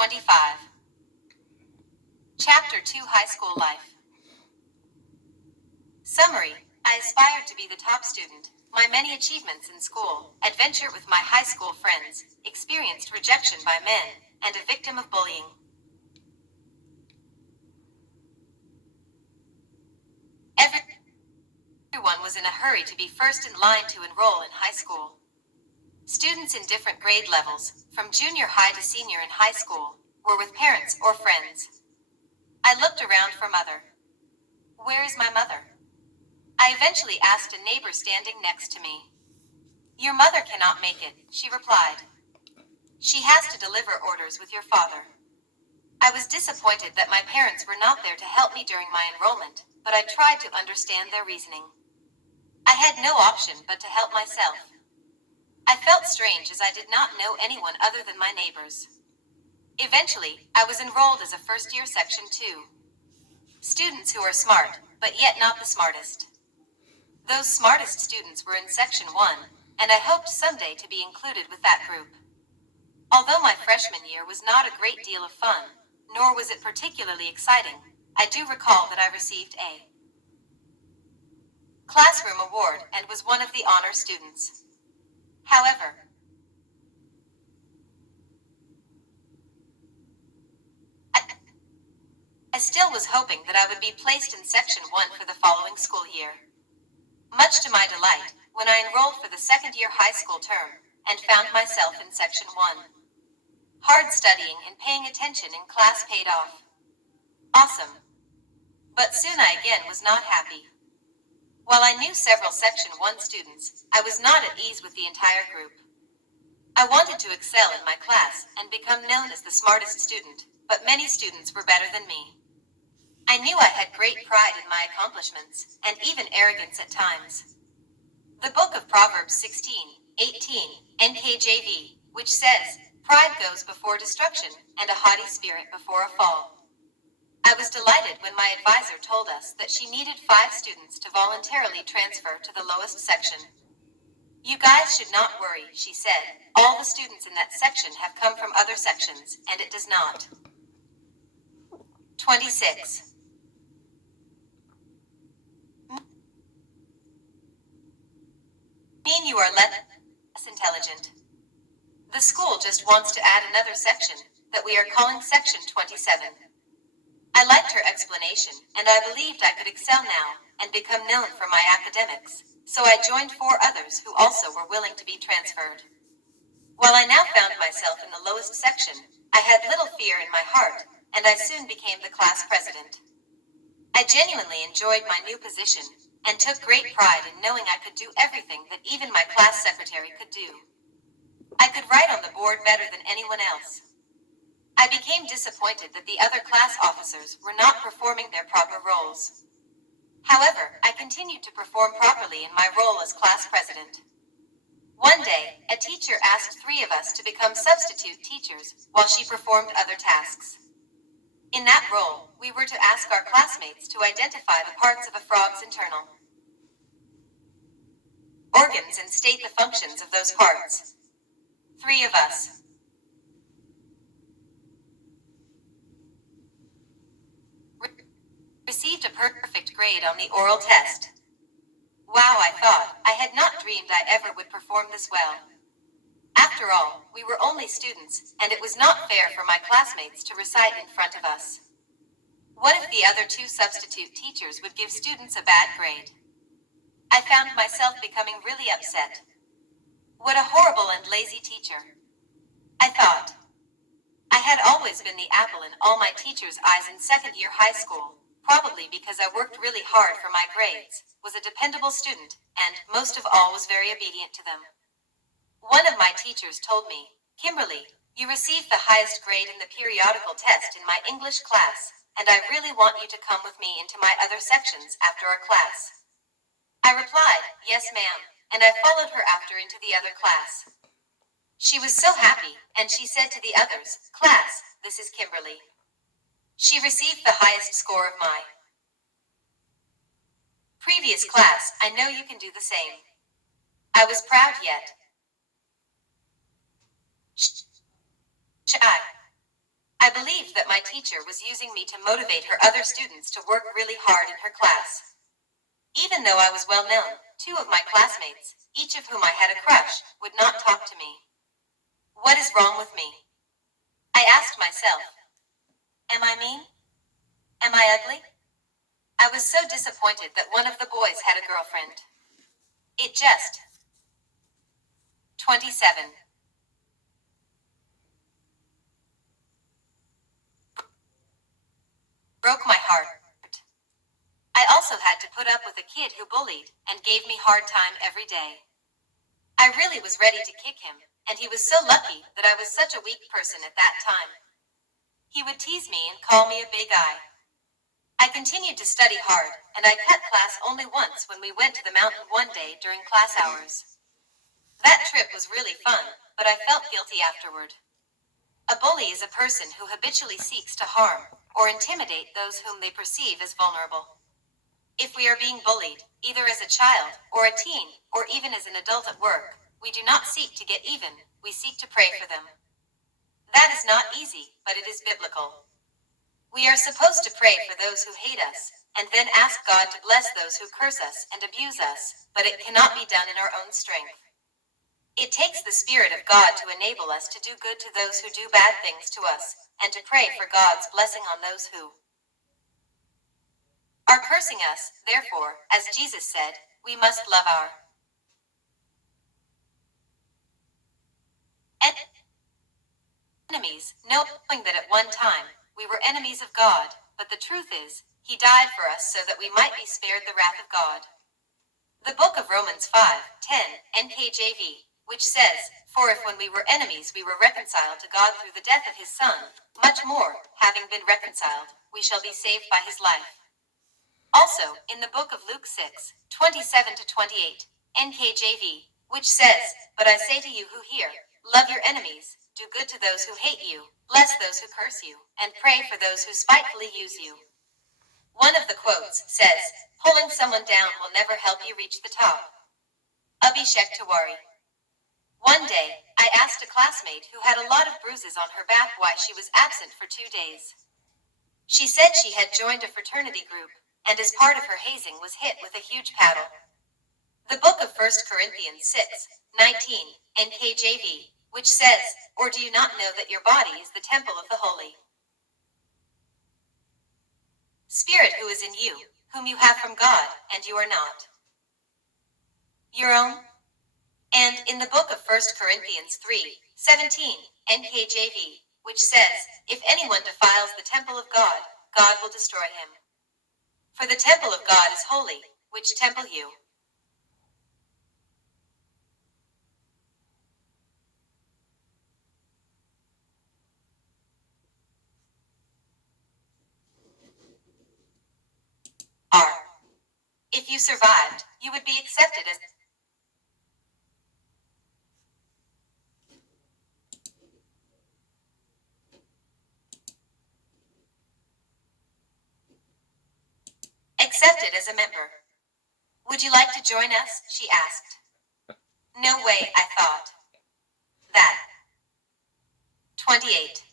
25. Chapter 2, High School Life. Summary. I aspired to be the top student. My many achievements in school, adventure with my high school friends, experienced rejection by men, and a victim of bullying. Everyone was in a hurry to be first in line to enroll in high school. Students in different grade levels, from junior high to senior in high school, were with parents or friends. I looked around for mother. Where is my mother? I eventually asked a neighbor standing next to me. Your mother cannot make it, she replied. She has to deliver orders with your father. I was disappointed that my parents were not there to help me during my enrollment, but I tried to understand their reasoning. I had no option but to help myself. I felt strange as I did not know anyone other than my neighbors. Eventually, I was enrolled as a first-year Section 2. Students who are smart, but yet not the smartest. Those smartest students were in Section 1, and I hoped someday to be included with that group. Although my freshman year was not a great deal of fun, nor was it particularly exciting, I do recall that I received a classroom award and was one of the honor students. However, I still was hoping that I would be placed in Section 1 for the following school year. Much to my delight, when I enrolled for the second-year high school term, and found myself in Section 1. Hard studying and paying attention in class paid off. Awesome. But soon I again was not happy. While I knew several Section 1 students, I was not at ease with the entire group. I wanted to excel in my class and become known as the smartest student, but many students were better than me. I knew I had great pride in my accomplishments, and even arrogance at times. The book of Proverbs 16:18, NKJV, which says, "Pride goes before destruction, and a haughty spirit before a fall." I was delighted when my advisor told us that she needed 5 students to voluntarily transfer to the lowest section. You guys should not worry, she said. All the students in that section have come from other sections, and it does not. 26. Mean you are less intelligent. The school just wants to add another section that we are calling Section 27. I liked her explanation, and I believed I could excel now and become known for my academics, so I joined 4 others who also were willing to be transferred. While I now found myself in the lowest section, I had little fear in my heart, and I soon became the class president. I genuinely enjoyed my new position, and took great pride in knowing I could do everything that even my class secretary could do. I could write on the board better than anyone else. I became disappointed that the other class officers were not performing their proper roles. However, I continued to perform properly in my role as class president. One day, a teacher asked 3 of us to become substitute teachers while she performed other tasks. In that role, we were to ask our classmates to identify the parts of a frog's internal organs and state the functions of those parts. 3 of us received a perfect grade on the oral test. Wow, I thought. I had not dreamed I ever would perform this well. After all, we were only students, and it was not fair for my classmates to recite in front of us. What if the other 2 substitute teachers would give students a bad grade? I found myself becoming really upset. What a horrible and lazy teacher, I thought. I had always been the apple in all my teachers' eyes in second-year high school, probably because I worked really hard for my grades, was a dependable student, and, most of all, was very obedient to them. One of my teachers told me, "Kimberly, you received the highest grade in the periodical test in my English class, and I really want you to come with me into my other sections after our class." I replied, "Yes, ma'am," and I followed her after into the other class. She was so happy, and she said to the others, "Class, this is Kimberly. She received the highest score of my previous class. I know you can do the same." I was proud yet shy. I believed that my teacher was using me to motivate her other students to work really hard in her class. Even though I was well known, two of my classmates, each of whom I had a crush, would not talk to me. What is wrong with me? I asked myself. Am I mean? Am I ugly? I was so disappointed that one of the boys had a girlfriend. It just 27. Broke my heart. I also had to put up with a kid who bullied and gave me hard time every day. I really was ready to kick him, and he was so lucky that I was such a weak person at that time. He would tease me and call me a big eye. I continued to study hard, and I cut class only once when we went to the mountain one day during class hours. That trip was really fun, but I felt guilty afterward. A bully is a person who habitually seeks to harm or intimidate those whom they perceive as vulnerable. If we are being bullied, either as a child or a teen, or even as an adult at work, we do not seek to get even, we seek to pray for them. That is not easy, but it is biblical. We are supposed to pray for those who hate us, and then ask God to bless those who curse us and abuse us, but it cannot be done in our own strength. It takes the Spirit of God to enable us to do good to those who do bad things to us, and to pray for God's blessing on those who are cursing us. Therefore, as Jesus said, we must love our enemies, knowing that at one time we were enemies of God, but the truth is, He died for us so that we might be spared the wrath of God. The book of Romans 5:10, NKJV, which says, "For if when we were enemies we were reconciled to God through the death of His Son, much more, having been reconciled, we shall be saved by His life." Also, in the book of Luke 6:27-28, NKJV, which says, "But I say to you who hear, love your enemies, do good to those who hate you, bless those who curse you, and pray for those who spitefully use you." One of the quotes says, "Pulling someone down will never help you reach the top." Abhishek Tiwari. One day, I asked a classmate who had a lot of bruises on her back why she was absent for 2 days. She said she had joined a fraternity group, and as part of her hazing was hit with a huge paddle. The book of 1 Corinthians 6:19, NKJV, which says, "Or do you not know that your body is the temple of the Holy Spirit who is in you, whom you have from God, and you are not your own?" And in the book of 1 Corinthians 3:17, NKJV, which says, "If anyone defiles the temple of God, God will destroy him. For the temple of God is holy, which temple you." Are. If you survived, you would be accepted as a member. "Would you like to join us?" she asked. No way, I thought. That 28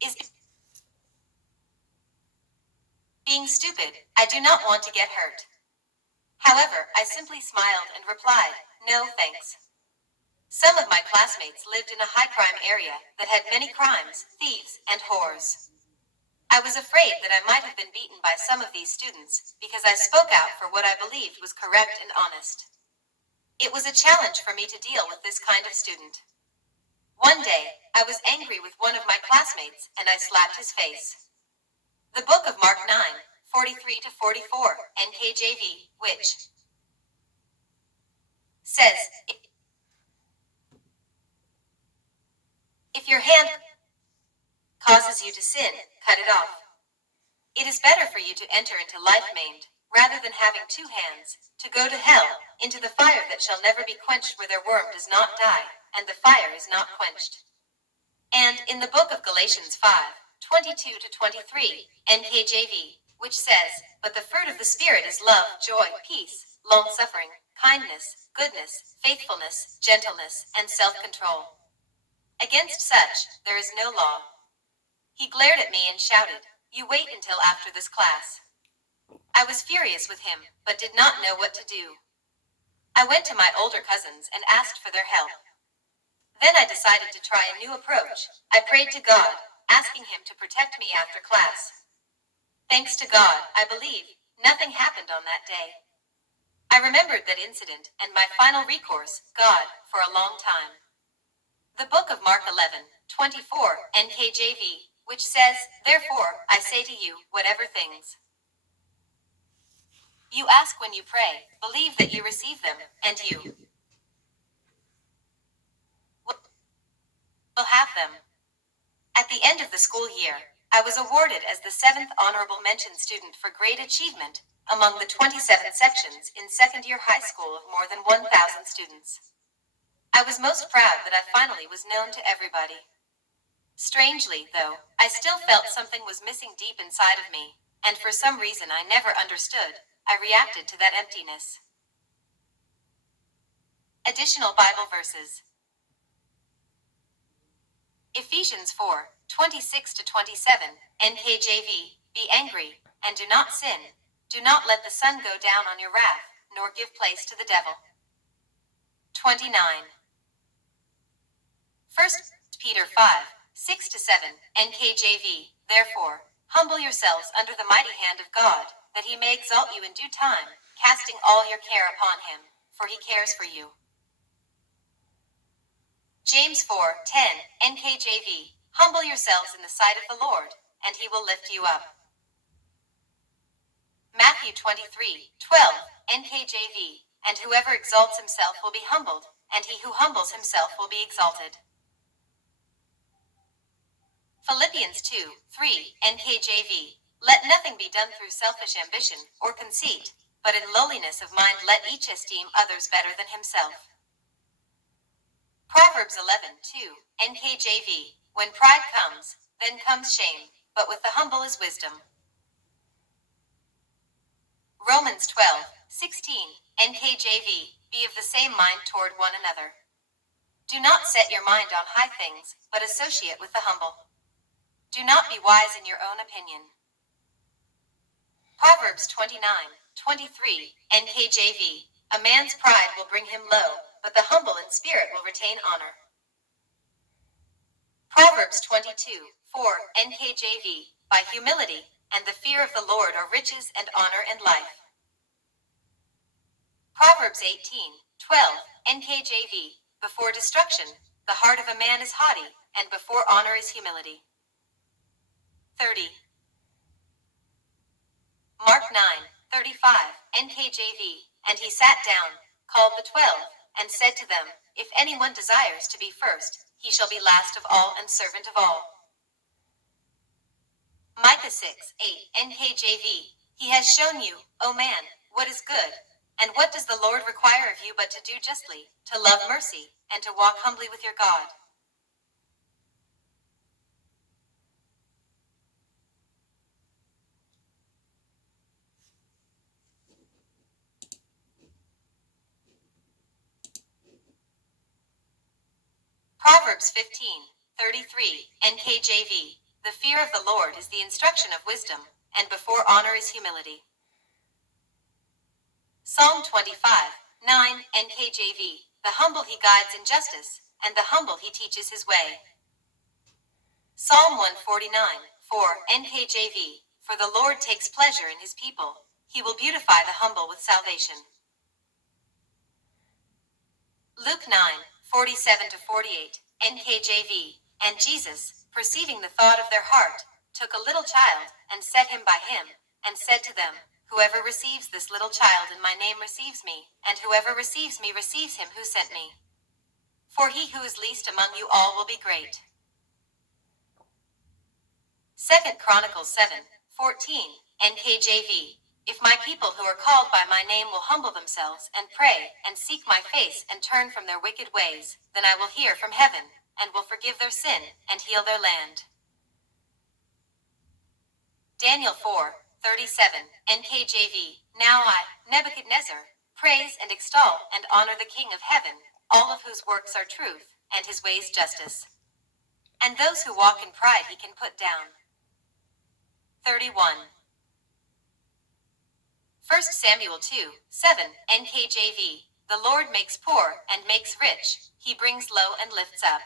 is being stupid. I do not want to get hurt. However, I simply smiled and replied, "No, thanks." Some of my classmates lived in a high-crime area that had many crimes, thieves, and whores. I was afraid that I might have been beaten by some of these students because I spoke out for what I believed was correct and honest. It was a challenge for me to deal with this kind of student. One day, I was angry with one of my classmates and I slapped his face. The book of Mark 9:43-44, NKJV, which says, "If your hand causes you to sin, cut it off. It is better for you to enter into life maimed, rather than having 2 hands, to go to hell, into the fire that shall never be quenched, where their worm does not die, and the fire is not quenched." And in the book of Galatians 5:22-23, NKJV, which says, "But the fruit of the Spirit is love, joy, peace, long-suffering, kindness, goodness, faithfulness, gentleness, and self-control. Against such, there is no law. He glared at me and shouted, "You wait until after this class." I was furious with him, but did not know what to do. I went to my older cousins and asked for their help. Then I decided to try a new approach. I prayed to God, asking him to protect me after class. Thanks to God, I believe, nothing happened on that day. I remembered that incident and my final recourse, God, for a long time. The book of Mark 11:24, NKJV, which says, "Therefore, I say to you, whatever things you ask when you pray, believe that you receive them, and you will have them." At the end of the school year, I was awarded as the 7th honorable mention student for grade achievement among the 27 sections in second-year high school of more than 1,000 students. I was most proud that I finally was known to everybody. Strangely, though, I still felt something was missing deep inside of me, and for some reason I never understood, I reacted to that emptiness. Additional Bible verses. Ephesians 4:26-27, NKJV, "Be angry, and do not sin. Do not let the sun go down on your wrath, nor give place to the devil." 29. 1 Peter 5:6-7, NKJV, "Therefore, humble yourselves under the mighty hand of God, that he may exalt you in due time, casting all your care upon him, for he cares for you." James 4:10, NKJV, "Humble yourselves in the sight of the Lord, and he will lift you up." Matthew 23:12, NKJV, "And whoever exalts himself will be humbled, and he who humbles himself will be exalted." Philippians 2:3, NKJV, "Let nothing be done through selfish ambition or conceit, but in lowliness of mind let each esteem others better than himself." Proverbs 11:2, NKJV, "When pride comes, then comes shame, but with the humble is wisdom." Romans 12:16, NKJV, "Be of the same mind toward one another. Do not set your mind on high things, but associate with the humble. Do not be wise in your own opinion." Proverbs 29:23, NKJV, "A man's pride will bring him low, but the humble in spirit will retain honor." Proverbs 22:4, NKJV, "By humility and the fear of the Lord are riches and honor and life." Proverbs 18:12, NKJV, "Before destruction, the heart of a man is haughty, and before honor is humility." 30. Mark 9:35, NKJV, "And he sat down, called the 12, and said to them, If anyone desires to be first, he shall be last of all and servant of all." Micah 6:8, NKJV, "He has shown you, O man, what is good. And what does the Lord require of you but to do justly, to love mercy, and to walk humbly with your God?" Proverbs 15:33, NKJV, "The fear of the Lord is the instruction of wisdom, and before honor is humility." Psalm 25:9, NKJV, "The humble he guides in justice, and the humble he teaches his way." Psalm 149:4, NKJV, "For the Lord takes pleasure in his people. He will beautify the humble with salvation." Luke 9:47-48, NKJV, "And Jesus, perceiving the thought of their heart, took a little child, and set him by him, and said to them, Whoever receives this little child in my name receives me, and whoever receives me receives him who sent me. For he who is least among you all will be great." 2 Chronicles 7:14, NKJV, "If my people who are called by my name will humble themselves, and pray, and seek my face, and turn from their wicked ways, then I will hear from heaven, and will forgive their sin, and heal their land." Daniel 4:37, NKJV, "Now I, Nebuchadnezzar, praise and extol and honor the King of heaven, all of whose works are truth, and his ways justice." and those who walk in pride he can put down. 31. 1 Samuel 2:7, NKJV. The Lord makes poor and makes rich. He brings low and lifts up.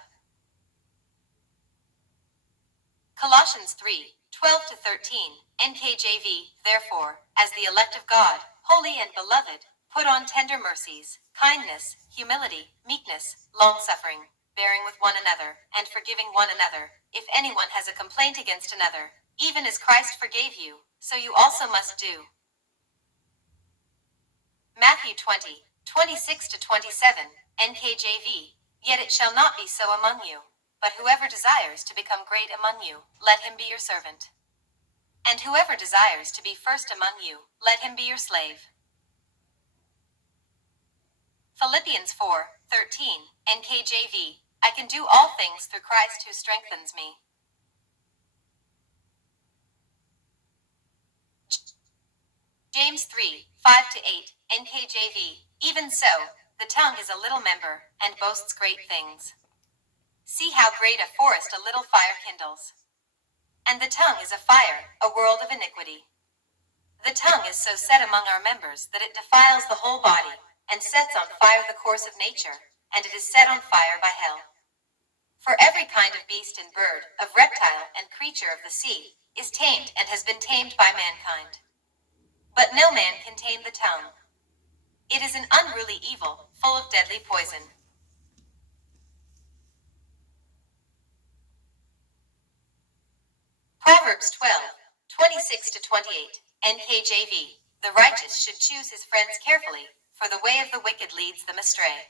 Colossians 3:12-13, NKJV. Therefore, as the elect of God, holy and beloved, put on tender mercies, kindness, humility, meekness, long-suffering, bearing with one another, and forgiving one another, if anyone has a complaint against another. Even as Christ forgave you, so you also must do. Matthew 20:26-27, NKJV. Yet it shall not be so among you. But whoever desires to become great among you, let him be your servant. And whoever desires to be first among you, let him be your slave. Philippians 4:13, NKJV. I can do all things through Christ who strengthens me. James 3:5-8, NKJV. Even so, the tongue is a little member, and boasts great things. See how great a forest a little fire kindles. And the tongue is a fire, a world of iniquity. The tongue is so set among our members that it defiles the whole body, and sets on fire the course of nature, and it is set on fire by hell. For every kind of beast and bird, of reptile and creature of the sea, is tamed and has been tamed by mankind. But no man can tame the tongue. It is an unruly evil, full of deadly poison. Proverbs 12:26-28, NKJV. The righteous should choose his friends carefully, for the way of the wicked leads them astray.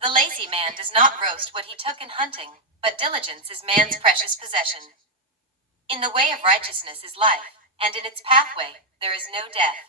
The lazy man does not roast what he took in hunting, but diligence is man's precious possession. In the way of righteousness is life, and in its pathway there is no death.